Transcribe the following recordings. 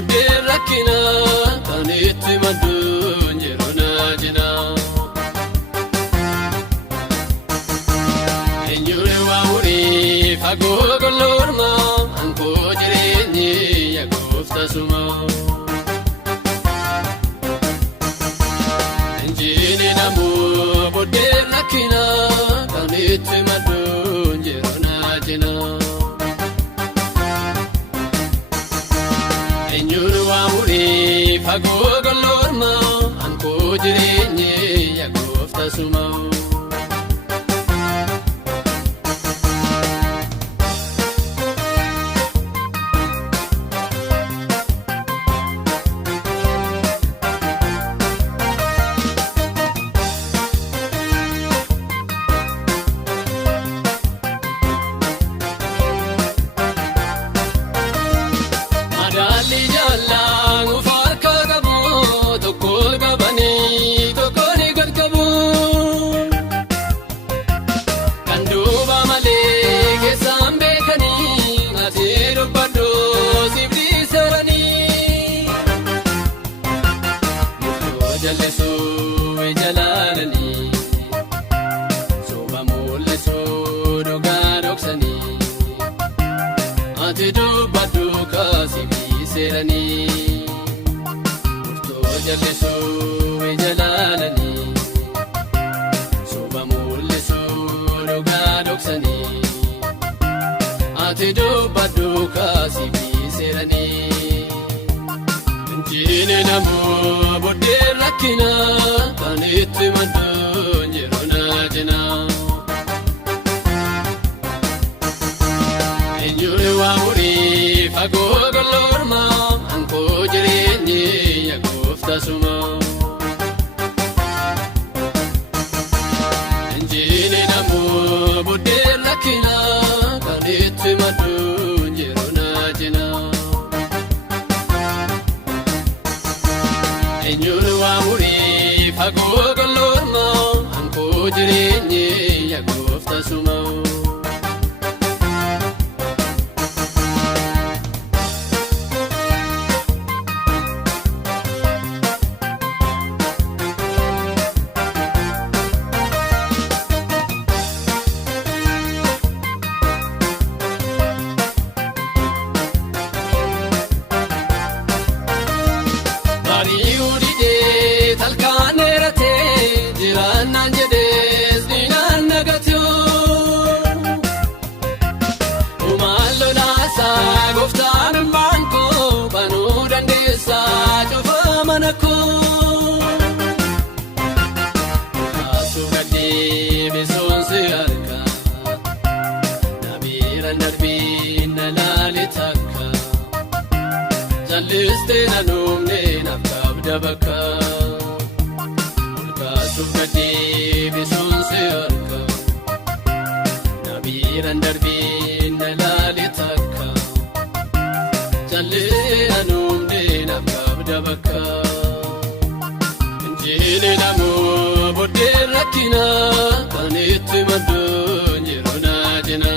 boodee rakkina kan itti madduun yeroo naajina. Eenyuun waa murii fagoo golloorma ankoo jireenyi yaa gooftaa suma. Injiini namoo boodee rakkina kan itti madduun yeroo naajina. Eenyuun waa murii fagoo golloorma ankoo jireenyi yaa gooftaa suma. Injiini namoo boodee rakkina kan itti madduun yeroo naajina. Eenyuun waa murii fagoo golloorma ankoo jireenyi yaa gooftaa suma. Injiini namoo boodee rakkina kan itti madduun yeroo naajina. Eenyuun waa murii fagoo golloorma ankoo jireenyi yaa gooftaa suma. Jallisteena noomnee naaf dabaka ulkaasuuf gadhee beeksonsi harka nabiiraan darbiin na laali takka jallisteena noomnee naaf dabaka. Injiini namoo boodee rakkina kan itti madduun yeroo naajina.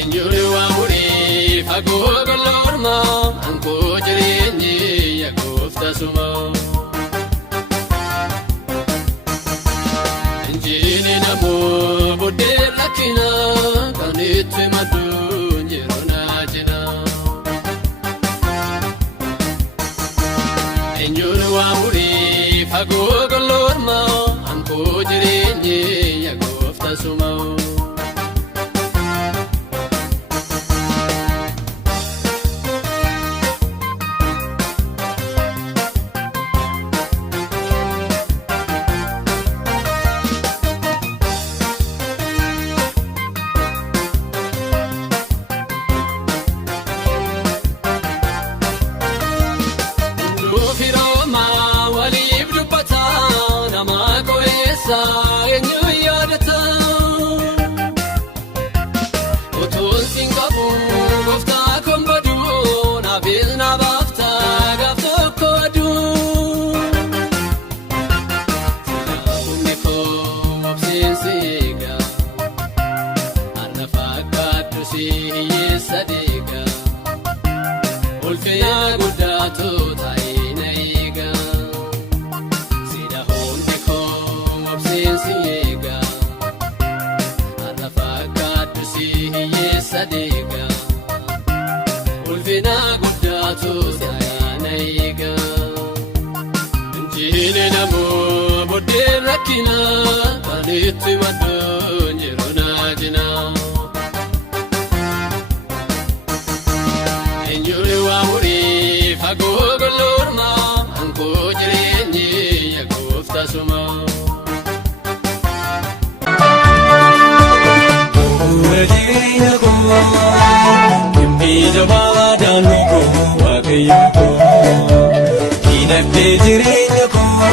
Eenyuun waa murii fagoo golloorma ankoo jireenyi yaa gooftaa suma. Injiini namoo boodee rakkina kan itti madduun yeroo naajina. Eenyuun waa murii fagoo golloorma ankoo jireenyi yaa gooftaa suma. Eenyuun yaadata utuun siin qabu gooftaa kon baduu naafis na baaftaa gaaf tokko aduu. Humni koo obsiinsi eegaa har'a fakkaatu si hiyyeessa. simadhu yeroo naajina. Eenyuun waa horii fagoo golloorma ankoo jireenyi yaa gooftaa suma. Jireenya koo dhimbii jabaa daandii koo waaqayyo koo dinagdee jireenya koo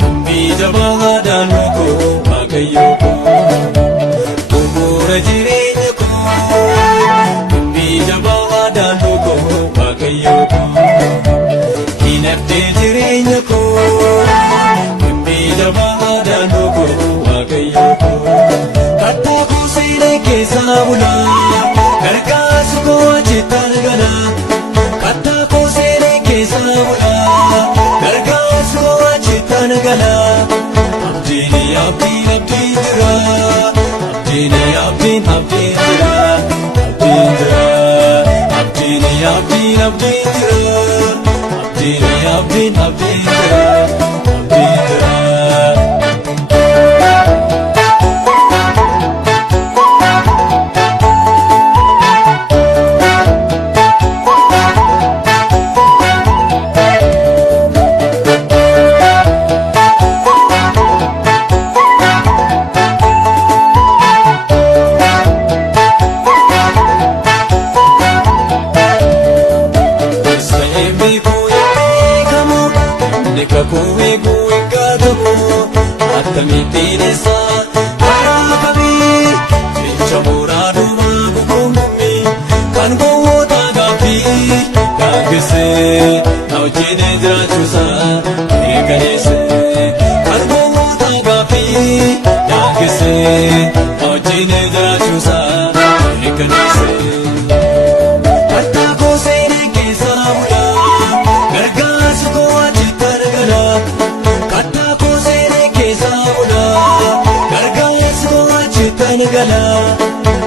dhimbii jabaa daandii koo waaqayyo koo bu'uura jireenya koo dhimbii jabaa daandii koo waaqayyo koo dinagdee jireenya koo dhimbii jabaa daandii koo waaqayyo koo. Keessa bulaa gargaarsi koo achitti gala. Kattaa koo seenee keessa bulaa gargaarsi koo achitti gala. Abdiin jira. Abdiin jira. Abdiin jira. Abdiin jira. Abdiin jira. Abdiin jira. Kuwe kuwe katamu atamitisa arakabi chabura duma kumumi kan gowota gapi kagese naujine drachusa eganese kan gowota gapi kagese naujine drachusa eganese katako sene kesamula gargasu ko gala.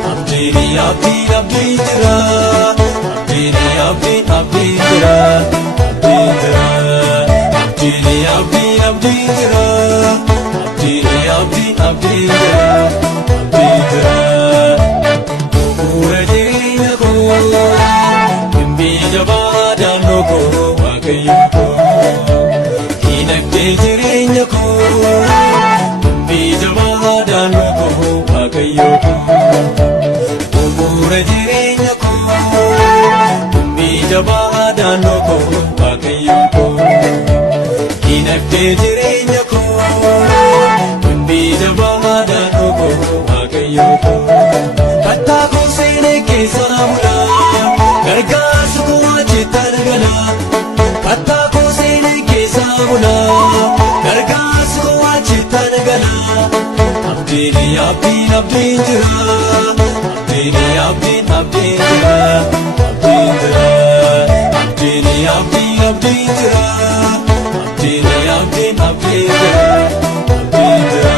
Abdiin jira. Abdiin jira. Abdiin jira. Abdiin jira. Abdiin jira. Abdiin jira. Bu'uura jireenya koo dhimbii jabaa daandii koo waaqayyo koo dinagdee jireenya koo dhimbii jabaa daandii koo waaqayyo koo bu'uura jireenya koo dhimbii jabaa daandii koo waaqayyo koo dinagdee jireenya koo dhimbii jabaa daandii koo waaqayyo koo kattaa koo seenee keessa bulaa gargaarsi koo achitti gala. Kattaa koo seenee keessa bulaa gargaarsi koo achitti gala. Abdiin jira. Abdiin jira. Abdiin jira. Abdiin jira. Abdiin jira. Abdiin jira. Abdiin jira.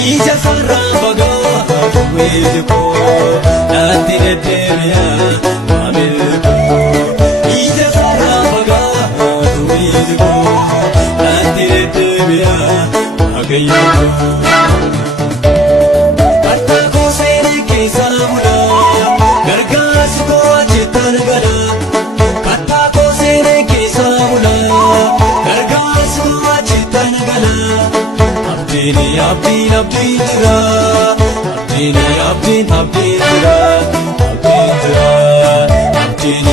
Ija sarraa bagaa weeji koo naatti deddeebi'a maamilli koo. Ija sarraa bagaa weeji koo naatti deddeebi'a waaqayyo koo. Kattaa koo seenee keessa bulaa gargaarsi koo achitti gala. Kattaa koo seenee keessa bulaa gargaarsi koo achitti gala. Abdiin jira. Abdiin jira. Abdiin jira. Abdiin jira. Abdiin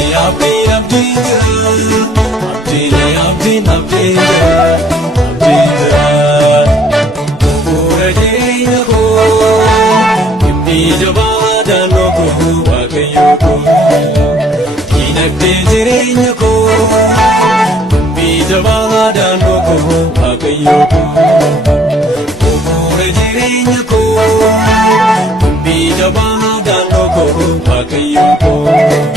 jira. Bu'uura jireenya koo dhimbii jabaa daandii koo waaqayyo koo dinagdee jireenya koo dubbii jabaa daandoo koo waaqayyoo koo bu'uura jireenya koo dubbii jabaa daandoo koo waaqayyoo koo.